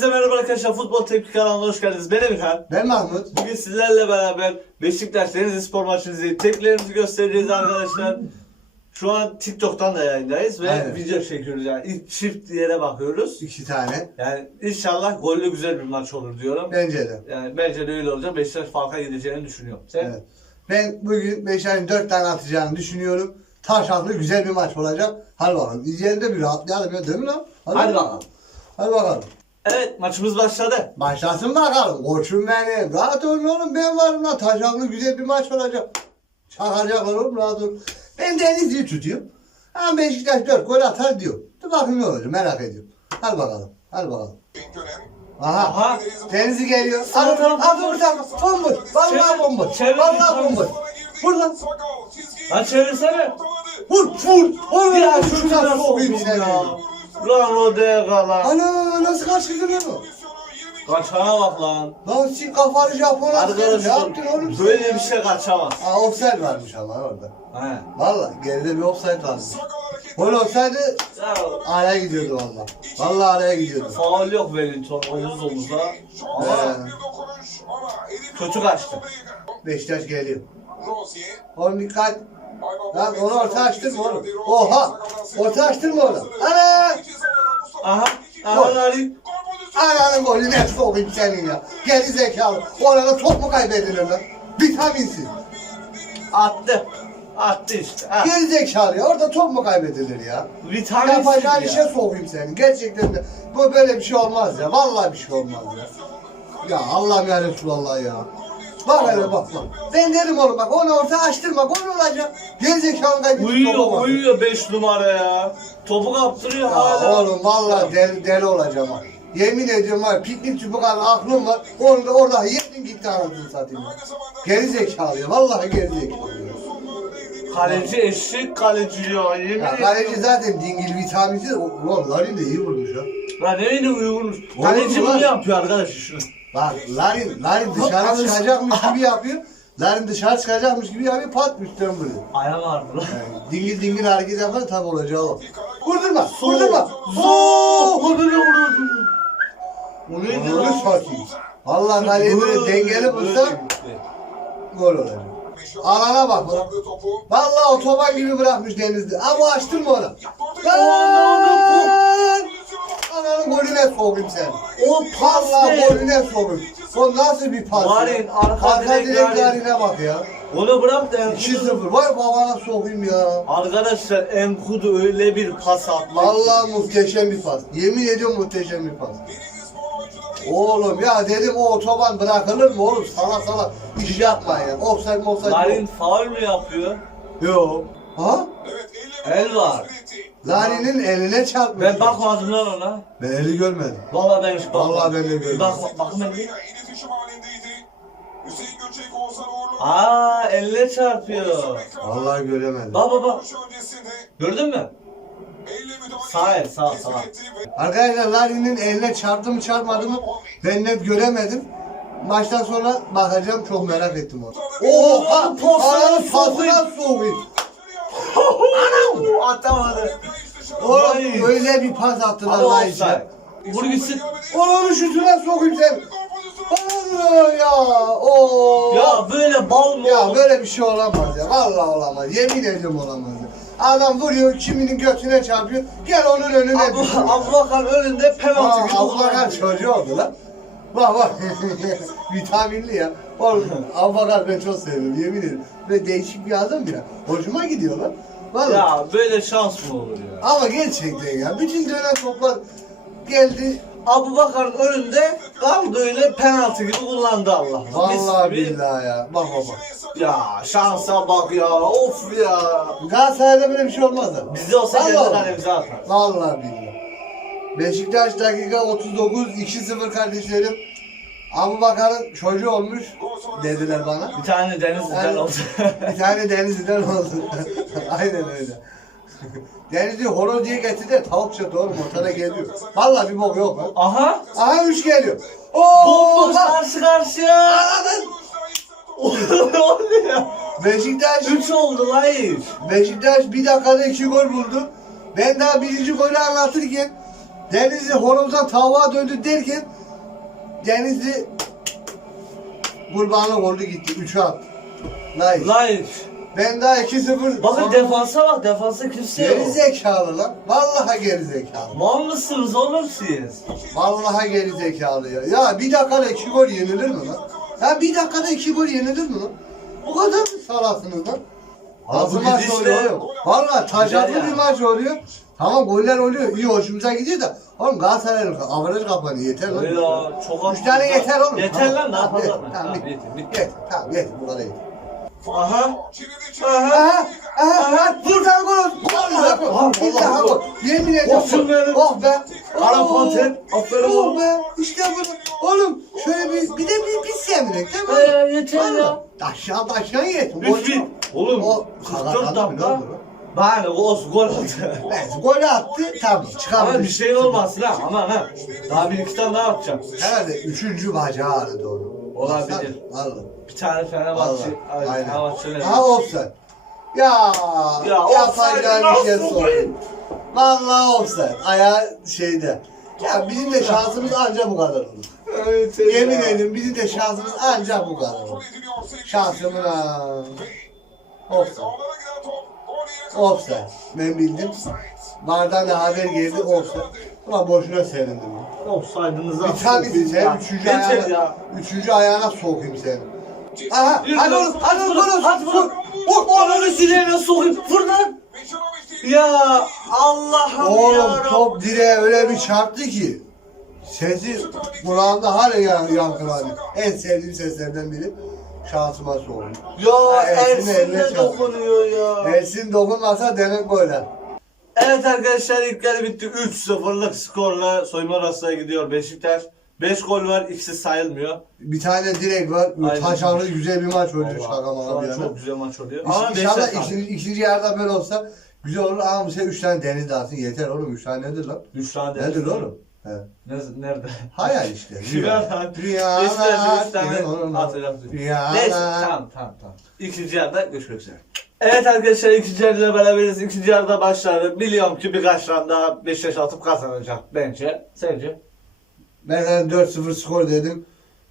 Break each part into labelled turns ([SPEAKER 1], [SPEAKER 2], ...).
[SPEAKER 1] Hepinize merhaba arkadaşlar. Futbol Tepki kanalına hoş geldiniz. Ben Emirhan.
[SPEAKER 2] Ben Mahmut.
[SPEAKER 1] Bugün sizlerle beraber Beşiktaş Denizli Spor maçını izleyip tepkilerimizi göstereceğiz arkadaşlar. Şu an TikTok'tan da yayındayız ve
[SPEAKER 2] Aynen.
[SPEAKER 1] video çekiyoruz yani. İlk çift yere bakıyoruz.
[SPEAKER 2] İki tane.
[SPEAKER 1] Yani inşallah gollü güzel bir maç olur diyorum.
[SPEAKER 2] Bence de.
[SPEAKER 1] Yani bence de öyle olacak. Beşiktaş farka gideceğini düşünüyorum. Sen?
[SPEAKER 2] Evet. Ben bugün Beşiktaş'ın dört tane atacağını düşünüyorum. Taşaklı güzel bir maç olacak. Hadi bakalım. İzleyelim de bir rahatlayalım ya değil mi lan?
[SPEAKER 1] Hadi bakalım.
[SPEAKER 2] Hadi bakalım.
[SPEAKER 1] Evet maçımız başladı.
[SPEAKER 2] Başlasın bakalım. Koçum benim. Rahat olun oğlum ben varım lan. Taşaklı güzel bir maç olacak. Çakacaklar oğlum rahat olun. Ben Denizli'yi tutuyorum. Ama Beşiktaş dört gol atar diyor. Dur bakayım ne olacak merak ediyorum. Hadi bakalım. Hadi bakalım. Aha.
[SPEAKER 1] Aha.
[SPEAKER 2] Denizli geliyor. Hadi
[SPEAKER 1] tamam.
[SPEAKER 2] hadi hadi. Bomboş. Vallahi bomboş.
[SPEAKER 1] çevir,
[SPEAKER 2] Vallahi
[SPEAKER 1] çevir.
[SPEAKER 2] bomboş. Vur lan.
[SPEAKER 1] Lan çevirsene.
[SPEAKER 2] Vur vur. Vur
[SPEAKER 1] Ya
[SPEAKER 2] lan.
[SPEAKER 1] şuna
[SPEAKER 2] Şuna
[SPEAKER 1] sokayım
[SPEAKER 2] sokayım seni.
[SPEAKER 1] ya. Lan o Odega lan.
[SPEAKER 2] Ana nasıl kaçırdın onu?
[SPEAKER 1] Kaçana bak lan.
[SPEAKER 2] Lan siz kafalı Japon askeri ne yaptın oğlum sen
[SPEAKER 1] böyle
[SPEAKER 2] ya?
[SPEAKER 1] bir şey kaçamaz.
[SPEAKER 2] Aa offside varmış ama orada.
[SPEAKER 1] He.
[SPEAKER 2] Valla geride bir offside varmış. Gol olsaydı
[SPEAKER 1] Ya,
[SPEAKER 2] araya gidiyordu valla. Valla araya gidiyordu.
[SPEAKER 1] faul yok Wellington omuz omuza. Ama
[SPEAKER 2] Ee,
[SPEAKER 1] kötü kaçtı.
[SPEAKER 2] Beşiktaş geliyor. Oğlum dikkat. Lan onu orta açtırma oğlum. Oha! Orta açtırma oğlum. Ana!
[SPEAKER 1] Aha. Aha Narin.
[SPEAKER 2] Ananın golü ne sokayım senin ya. Geri zekalı. Orada top mu kaybedilir lan? Vitaminsiz.
[SPEAKER 1] Attı. Attı işte. Ha.
[SPEAKER 2] Geri zekalı ya. Orada top mu kaybedilir ya?
[SPEAKER 1] Vitaminsiz
[SPEAKER 2] Yapacağın
[SPEAKER 1] ya.
[SPEAKER 2] işe sokayım seni. Gerçekten de bu böyle bir şey olmaz ya. Vallahi bir şey olmaz ya. Ya Allah'ım ya Resulallah ya. Bak hele bak bak. Ben dedim oğlum bak onu orta açtırma gol olacak. Geri zekalı kaybedilir.
[SPEAKER 1] Uyuyor uyuyor 5 numara ya. Topu kaptırıyor
[SPEAKER 2] Ya
[SPEAKER 1] hala.
[SPEAKER 2] oğlum vallahi deli, deli olacağım ha. Yemin ediyorum var piknik tüpü kadar aklım var. Onu da orada yedin gitti anasını satayım. ya. Geri zekalı ya. Vallahi geri zekalı ya.
[SPEAKER 1] Kaleci eşek kaleci ya. Yemin
[SPEAKER 2] Ya kaleci zaten dingil vitaminsiz. Ulan Larin de iyi vurmuş ha.
[SPEAKER 1] Lan ne uyumuş.
[SPEAKER 2] Oğlum
[SPEAKER 1] Kaleci bunu yapıyor arkadaş şunu.
[SPEAKER 2] Bak Larin, Larin dışarı çıkacakmış gibi yapıyor. Larin dışarı çıkacakmış gibi yapıyor. Pat üstten vuruyor.
[SPEAKER 1] Ayağım ağrıdı lan.
[SPEAKER 2] Yani dingil dingil hareket yapar tabi olacağı o. Vurdurma, vurdurma.
[SPEAKER 1] Onu ne vuruyorsun? O neydi
[SPEAKER 2] Onu satayım. Kaleye böyle dengeli bulsa gol olacak. Alana bak lan. Vallahi otoban gibi bırakmış Denizli. Ama açtırma ona. Lan! Ananın golüne sokayım sen.
[SPEAKER 1] O pas
[SPEAKER 2] Vallahi
[SPEAKER 1] ne?
[SPEAKER 2] golüne sokayım. O nasıl bir pas? ya?
[SPEAKER 1] Larin, arka direk
[SPEAKER 2] direk
[SPEAKER 1] Larin.
[SPEAKER 2] Larin'e bak ya.
[SPEAKER 1] Onu bırak da
[SPEAKER 2] 2-0. Vay babana sokayım ya.
[SPEAKER 1] Arkadaşlar Enkudu öyle bir pas attı.
[SPEAKER 2] Vallahi muhteşem bir pas. Yemin ediyorum muhteşem bir pas. Oğlum ya dedim o otoban bırakılır mı oğlum? Sana sana iş yapma ya. Offside offside
[SPEAKER 1] Larin
[SPEAKER 2] yok.
[SPEAKER 1] faul mü yapıyor?
[SPEAKER 2] Yok. Ha?
[SPEAKER 1] El var.
[SPEAKER 2] Larin'in eline çarpmış.
[SPEAKER 1] Ben bakmadım lan ona.
[SPEAKER 2] Ben eli görmedim.
[SPEAKER 1] Vallahi ben hiç bakmadım.
[SPEAKER 2] Vallahi ben de görmedim.
[SPEAKER 1] Bak bak bak ben
[SPEAKER 3] Uğurlu.
[SPEAKER 1] Aa elle çarpıyor.
[SPEAKER 2] Vallahi göremedim.
[SPEAKER 1] Bak bak bak. Gördün mü? Sağ el, sağ, sağ.
[SPEAKER 2] Arkadaşlar Larin'in eline çarptı mı çarpmadı mı ben net göremedim. Maçtan sonra bakacağım çok merak ettim onu. Oha!
[SPEAKER 1] Ananın pasına
[SPEAKER 2] pasına sokayım.
[SPEAKER 1] Atamadı.
[SPEAKER 2] Oğlum öyle bir pas attılar
[SPEAKER 1] Ama
[SPEAKER 2] lan
[SPEAKER 1] offside.
[SPEAKER 2] içe.
[SPEAKER 1] Vur gitsin.
[SPEAKER 2] Oğlum şutuna sokayım sen. Allah ya. Oo.
[SPEAKER 1] Ya böyle bal mı
[SPEAKER 2] Ya
[SPEAKER 1] olur?
[SPEAKER 2] böyle bir şey olamaz ya. Vallahi olamaz. Yemin ediyorum olamaz ya. Adam vuruyor, kiminin götüne çarpıyor. Gel onun önüne düşüyor.
[SPEAKER 1] Abu Bakar önünde penaltı
[SPEAKER 2] Aa,
[SPEAKER 1] gibi
[SPEAKER 2] Abubakar çocuğu oldu lan. Bak bak. Vitaminli ya. Oğlum Abubakar ben çok seviyorum yemin ederim. Ve değişik bir adam ya. Hoşuma gidiyor lan. Vallahi.
[SPEAKER 1] Ya böyle şans mı olur ya?
[SPEAKER 2] Ama gerçekten ya. Bütün dönem toplar geldi.
[SPEAKER 1] Abu Bakar'ın önünde kaldı öyle penaltı gibi kullandı Allah.
[SPEAKER 2] Vallahi
[SPEAKER 1] Mis gibi.
[SPEAKER 2] billahi ya. Bak bak bak.
[SPEAKER 1] Ya şansa bak ya of ya.
[SPEAKER 2] Galatasaray'da böyle bir şey olmaz da.
[SPEAKER 1] Bizde olsa
[SPEAKER 2] Vallahi.
[SPEAKER 1] kalemize atar.
[SPEAKER 2] Vallahi billahi. Beşiktaş dakika 39 2-0 kardeşlerim. Abu Bakar'ın çocuğu olmuş dediler bana.
[SPEAKER 1] Bir tane Denizli'den
[SPEAKER 2] Yani-
[SPEAKER 1] oldu.
[SPEAKER 2] Bir tane Denizli'den oldu. Aynen öyle. Denizli horoz diye getirdi tavuk çatı oğlum ortada geliyor. Vallahi bir bok yok. lan.
[SPEAKER 1] Aha.
[SPEAKER 2] Aha üç geliyor. Oo! Bak!
[SPEAKER 1] karşı karşıya.
[SPEAKER 2] Anladın?
[SPEAKER 1] ne oldu ya?
[SPEAKER 2] Beşiktaş,
[SPEAKER 1] 3 oldu lan.
[SPEAKER 2] Beşiktaş bir dakikada iki gol buldu. Ben daha birinci golü anlatırken Denizli horozdan tavuğa döndü derken Denizli kurbanlık oldu gitti. 3'e attı. Nice.
[SPEAKER 1] Lan
[SPEAKER 2] Ben daha 2-0.
[SPEAKER 1] bakın
[SPEAKER 2] Sonra-
[SPEAKER 1] defansa bak defansa kimse yok.
[SPEAKER 2] Geri zekalı lan. Vallahi geri zekalı.
[SPEAKER 1] Mal mısınız oğlum siz?
[SPEAKER 2] Vallahi geri zekalı ya. Ya bir dakikada iki gol yenilir mi lan? Ya bir dakikada iki gol yenilir mi lan? Bu kadar mı salasınız lan?
[SPEAKER 1] Abi
[SPEAKER 2] Nasıl
[SPEAKER 1] bu
[SPEAKER 2] maç
[SPEAKER 1] gidişle-
[SPEAKER 2] oluyor? Valla taşaklı
[SPEAKER 1] Güzel
[SPEAKER 2] bir maç oluyor. Tamam goller oluyor. İyi hoşumuza gidiyor da. Oğlum Galatasaray'ın avaraj kapanıyor. Yeter lan.
[SPEAKER 1] Öyle ya çok az.
[SPEAKER 2] Üç tane yeter oğlum.
[SPEAKER 1] Yeter
[SPEAKER 2] Tamam.
[SPEAKER 1] lan daha fazla.
[SPEAKER 2] Tamam,
[SPEAKER 1] Tamam, yeter.
[SPEAKER 2] Yeter. Tamam yeter. Bu kadar yeter.
[SPEAKER 1] Aha. Aha.
[SPEAKER 2] Aha, aha, lan gol. Vallahi gol. Billahi
[SPEAKER 1] Allah.
[SPEAKER 2] gol. Yemin ederim.
[SPEAKER 1] Olsun benim.
[SPEAKER 2] Oh be.
[SPEAKER 1] Ara
[SPEAKER 2] Oh.
[SPEAKER 1] Fonten. Aferin
[SPEAKER 2] Oh
[SPEAKER 1] oğlum.
[SPEAKER 2] be. İşte bu. Oğlum şöyle bir bir de bir pis yemedik değil mi?
[SPEAKER 1] Ee, yeter ya.
[SPEAKER 2] Aşağı aşağı yet.
[SPEAKER 1] Üç bir. Oğlum
[SPEAKER 2] O
[SPEAKER 1] 44 dakika. Bana olsun gol attı.
[SPEAKER 2] Evet, gol attı tamam çıkardı.
[SPEAKER 1] Ama bir şey olmasın ha aman ha. Daha bir iki tane daha atacağım.
[SPEAKER 2] Herhalde üçüncü bacağı aradı onu.
[SPEAKER 1] Olabilir.
[SPEAKER 2] Vallahi.
[SPEAKER 1] Bir tane Fenerbahçe.
[SPEAKER 2] Vallahi.
[SPEAKER 1] Ay,
[SPEAKER 2] Aynen.
[SPEAKER 1] Fenerbahçe
[SPEAKER 2] Ha offside. Ya,
[SPEAKER 1] Ya
[SPEAKER 2] yapacağın bir şey
[SPEAKER 1] nasıl?
[SPEAKER 2] Vallahi offside. Ayağı şeyde. Ya bizim de şansımız ancak bu kadar olur.
[SPEAKER 1] Evet,
[SPEAKER 2] Yemin
[SPEAKER 1] ya.
[SPEAKER 2] ederim bizim de şansımız ancak bu kadar olur. Şansımın ha. Offside. Offside. Ben bildim. Vardan da haber geldi offside. Ama boşuna sevindim.
[SPEAKER 1] Offside'ınızı
[SPEAKER 2] Bir tane
[SPEAKER 1] atın.
[SPEAKER 2] sen üçüncü ayağına,
[SPEAKER 1] ya.
[SPEAKER 2] üçüncü ayağına sokayım seni. Aha, hadi oğlum, hadi oğlum, hadi
[SPEAKER 1] Hadi
[SPEAKER 2] oğlum.
[SPEAKER 1] vur. Vur. Onu sileğine sokayım. Vur lan. Ya Allah'ım
[SPEAKER 2] Oğlum
[SPEAKER 1] ya.
[SPEAKER 2] top direğe öyle bir çarptı ki. Sesi kulağımda hala yan, yankılanıyor. En sevdiğim seslerden biri şansıma sorun.
[SPEAKER 1] Ya Ersin
[SPEAKER 2] eline
[SPEAKER 1] de dokunuyor ya.
[SPEAKER 2] Ersin dokunmasa demek böyle.
[SPEAKER 1] Evet arkadaşlar ilk yarı bitti. 3-0'lık skorla soyunma odasına gidiyor Beşiktaş. 5 gol var, ikisi sayılmıyor.
[SPEAKER 2] Bir tane direk var.
[SPEAKER 1] Aynen.
[SPEAKER 2] Taşarlı güzel bir maç oluyor şaka
[SPEAKER 1] Vallahi
[SPEAKER 2] maka bir yana.
[SPEAKER 1] çok güzel maç oluyor.
[SPEAKER 2] İş-
[SPEAKER 1] Ama
[SPEAKER 2] İnşallah ikinci, ikinci yarıda böyle olsa güzel olur ama bu sefer 3 tane deniz dağıtsın yeter oğlum 3 tane nedir lan?
[SPEAKER 1] 3 tane
[SPEAKER 2] Nedir oğlum?
[SPEAKER 1] Nerede?
[SPEAKER 2] Hayal işte.
[SPEAKER 1] Rüyalar.
[SPEAKER 2] Rüyalar.
[SPEAKER 1] Beşiktaş 3 tane
[SPEAKER 2] Yine onun-
[SPEAKER 1] atacağım.
[SPEAKER 2] Rüyalar.
[SPEAKER 1] Neyse tamam tamam tamam. İkinci yarıda görüşmek üzere. Evet arkadaşlar ikinci yarıda beraberiz. İkinci yarıda başladı. Biliyorum ki birkaç tane daha Beşiktaş atıp kazanacak bence. Sence?
[SPEAKER 2] Ben hani 4-0 skor dedim.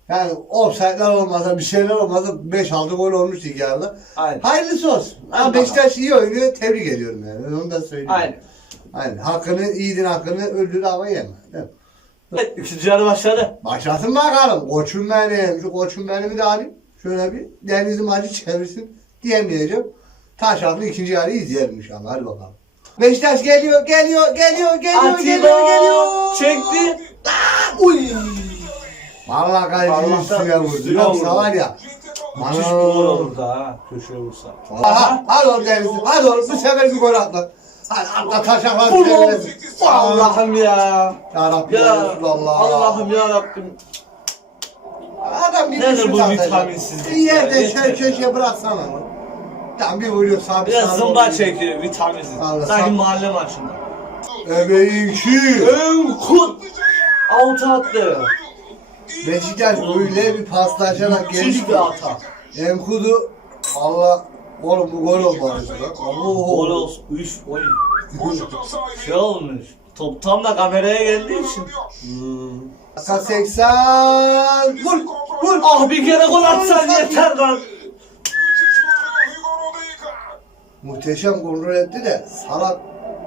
[SPEAKER 2] Yani offside'lar olmasa bir şeyler olmasa 5-6 gol olmuş ilk yarıda.
[SPEAKER 1] Aynen.
[SPEAKER 2] Hayırlısı olsun. Ama Beşiktaş iyi oynuyor. Tebrik ediyorum yani. Onu da söyleyeyim.
[SPEAKER 1] Aynen.
[SPEAKER 2] Aynen. Hakkını, yiğidin hakkını öldür ama yeme. Değil mi?
[SPEAKER 1] Evet ikinci yarı başladı.
[SPEAKER 2] Başlasın bakalım. Koçum benim. Şu koçum benimi de alayım. Şöyle bir denizli maçı çevirsin diyemeyeceğim. Taşaklı ikinci yarı izleyelim inşallah. Hadi bakalım. Beşiktaş geliyor, geliyor, geliyor, geliyor, geliyor, geliyor.
[SPEAKER 1] Çekti.
[SPEAKER 2] Uy. Vallahi
[SPEAKER 1] Allah'tan
[SPEAKER 2] üstüne vurdu. Yoksa var ya.
[SPEAKER 1] Müthiş bir gol olur da ha. Köşeye vursa.
[SPEAKER 2] Aha, hadi oğlum Denizli. Hadi oğlum bu sefer bir gol atla.
[SPEAKER 1] Vur
[SPEAKER 2] çevirelim.
[SPEAKER 1] Allah'ım ya.
[SPEAKER 2] Ya Rabbi ya,
[SPEAKER 1] Ya
[SPEAKER 2] Resulallah.
[SPEAKER 1] Allah'ım ya Rabbim.
[SPEAKER 2] Adam bir
[SPEAKER 1] Nedir bu vitaminsizlik
[SPEAKER 2] Bir yerde şöyle
[SPEAKER 1] Yeter
[SPEAKER 2] köşeye bıraksana. Tam bir vuruyor sabit
[SPEAKER 1] Biraz
[SPEAKER 2] sabit
[SPEAKER 1] zımba çekiyor vitaminsiz.
[SPEAKER 2] Allah,
[SPEAKER 1] Sanki
[SPEAKER 2] sağ-
[SPEAKER 1] mahalle maçında.
[SPEAKER 2] Emeğinki.
[SPEAKER 1] Önkut. Out attı.
[SPEAKER 2] Beşiktaş öyle bir paslaşarak geldi
[SPEAKER 1] Müthiş
[SPEAKER 2] ki.
[SPEAKER 1] bir hata.
[SPEAKER 2] Enkudu Allah oğlum bu gol olmalı.
[SPEAKER 1] Gol olsun. Üf. Oy. Şey olmuş. Top tam da kameraya geldiği için.
[SPEAKER 2] Dakika 80. Vur. Vur.
[SPEAKER 1] Ah bir kere gol atsan yeter lan.
[SPEAKER 2] Muhteşem kontrol etti de salak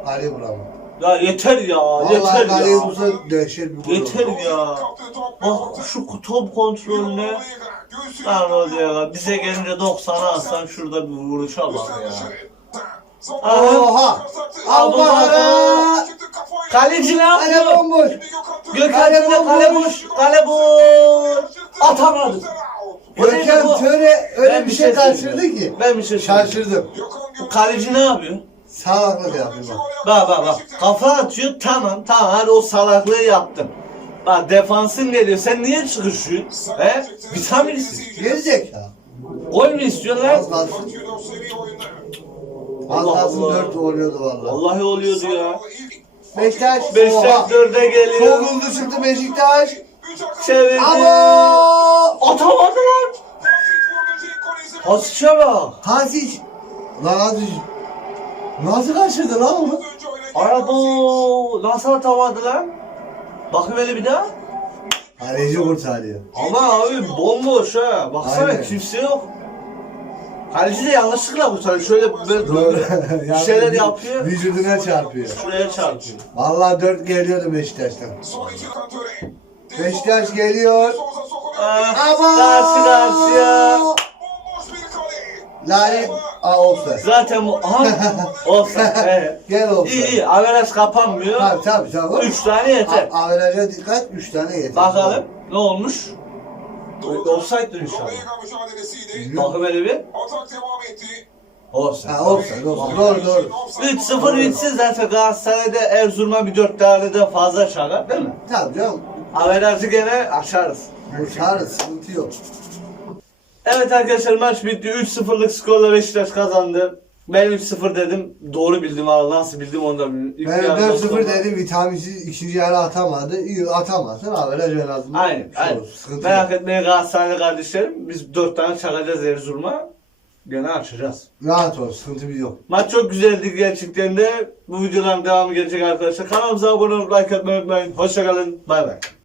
[SPEAKER 2] kaleye vuramadı.
[SPEAKER 1] Ya yeter ya.
[SPEAKER 2] Vallahi
[SPEAKER 1] yeter
[SPEAKER 2] kaleye
[SPEAKER 1] ya.
[SPEAKER 2] vursa dehşet bir gol
[SPEAKER 1] Yeter
[SPEAKER 2] olur.
[SPEAKER 1] ya. Bak şu top kontrolüne. Lan o ya. Bize gelince 90'a alsan şurada bir vuruşa bak ya.
[SPEAKER 2] Oha. Al bana.
[SPEAKER 1] Kaleci ne
[SPEAKER 2] Kale
[SPEAKER 1] yapıyor?
[SPEAKER 2] bomboş.
[SPEAKER 1] Gökhan
[SPEAKER 2] Kale
[SPEAKER 1] Töre kale boş. Kale boş. Atamadı.
[SPEAKER 2] Görkem
[SPEAKER 1] bu?
[SPEAKER 2] Töre öyle
[SPEAKER 1] Ben
[SPEAKER 2] bir şey kaçırdı
[SPEAKER 1] söyleyeyim.
[SPEAKER 2] ki.
[SPEAKER 1] Ben bir şey söyleyeyim.
[SPEAKER 2] Şaşırdım.
[SPEAKER 1] Bu kaleci ne yapıyor?
[SPEAKER 2] Salaklık yapıyor bak.
[SPEAKER 1] Bak bak bak. Kafa atıyor tamam tamam hadi o salaklığı yaptım. Bak defansın geliyor. Sen niye çıkışıyorsun? He? Vitaminsiz.
[SPEAKER 2] Gelecek ya.
[SPEAKER 1] Gol mü istiyorsun
[SPEAKER 2] Az
[SPEAKER 1] lan?
[SPEAKER 2] kalsın. Az
[SPEAKER 1] Allah
[SPEAKER 2] kalsın
[SPEAKER 1] Allah.
[SPEAKER 2] 4 oluyordu valla.
[SPEAKER 1] Vallahi oluyordu ya.
[SPEAKER 2] Beşiktaş.
[SPEAKER 1] Beşiktaş
[SPEAKER 2] Oha.
[SPEAKER 1] 4'e
[SPEAKER 2] Çok
[SPEAKER 1] geliyor.
[SPEAKER 2] hızlı çıktı Beşiktaş.
[SPEAKER 1] Çevirdi.
[SPEAKER 2] Abo.
[SPEAKER 1] Atamadı lan. Hasişe bak.
[SPEAKER 2] Hasic. Lan Hasic. Nasıl kaçırdı lan onu?
[SPEAKER 1] Araba nasıl atamadı lan? Bakın hele bir daha.
[SPEAKER 2] Kaleci kurtarıyor.
[SPEAKER 1] Ama abi bomboş ha. Baksana
[SPEAKER 2] Aynen.
[SPEAKER 1] kimse yok. Kaleci de yanlışlıkla kurtarıyor. Şöyle böyle
[SPEAKER 2] Doğru.
[SPEAKER 1] bir
[SPEAKER 2] Yani
[SPEAKER 1] şeyler
[SPEAKER 2] vü-
[SPEAKER 1] yapıyor.
[SPEAKER 2] Vücuduna çarpıyor.
[SPEAKER 1] Şuraya çarpıyor.
[SPEAKER 2] Vallahi 4 geliyordu Beşiktaş'tan. Beşiktaş geliyor.
[SPEAKER 1] Ah,
[SPEAKER 2] Ama
[SPEAKER 1] karşı karşıya.
[SPEAKER 2] Lanet. Aa offside.
[SPEAKER 1] Zaten bu... Aha. Evet.
[SPEAKER 2] Gel offside.
[SPEAKER 1] İyi iyi. Averaj kapanmıyor.
[SPEAKER 2] Tabii tabii tabii.
[SPEAKER 1] 3 tane yeter.
[SPEAKER 2] A- Averaja dikkat 3 tane yeter.
[SPEAKER 1] Bakalım ne olmuş? Offside'dir inşallah.
[SPEAKER 3] Romega mücadelesiydi.
[SPEAKER 1] Bakın hele bir.
[SPEAKER 3] Atak devam etti.
[SPEAKER 1] Offside.
[SPEAKER 2] Ha offside offside. Doğru doğru.
[SPEAKER 1] 3-0 bitsin zaten Galatasaray'da Erzurum'a bir 4 de fazla şaka değil mi?
[SPEAKER 2] Tabii canım.
[SPEAKER 1] Averajı gene aşarız.
[SPEAKER 2] Kurtarız sıkıntı yok.
[SPEAKER 1] Evet arkadaşlar maç bitti. 3-0'lık skorla Beşiktaş kazandı. Ben 3-0 dedim. Doğru bildim abi. Nasıl bildim onu da bilmiyorum.
[SPEAKER 2] Ben
[SPEAKER 1] yarıdan
[SPEAKER 2] 4-0
[SPEAKER 1] sonra-
[SPEAKER 2] dedim vitaminsiz ikinci yarı atamadı. İyi atamazsın averaj en azından.
[SPEAKER 1] Aynen.
[SPEAKER 2] şey
[SPEAKER 1] aynen.
[SPEAKER 2] olur,
[SPEAKER 1] Merak
[SPEAKER 2] yok.
[SPEAKER 1] etmeyin Galatasaraylı kardeşlerim. Biz 4 tane çakacağız Erzurum'a. Gene açacağız.
[SPEAKER 2] Rahat ol sıkıntı bir yok.
[SPEAKER 1] Maç çok güzeldi gerçekten de. Bu videoların devamı gelecek arkadaşlar. Kanalımıza abone olup like atmayı unutmayın. Hoşçakalın. Bay bay.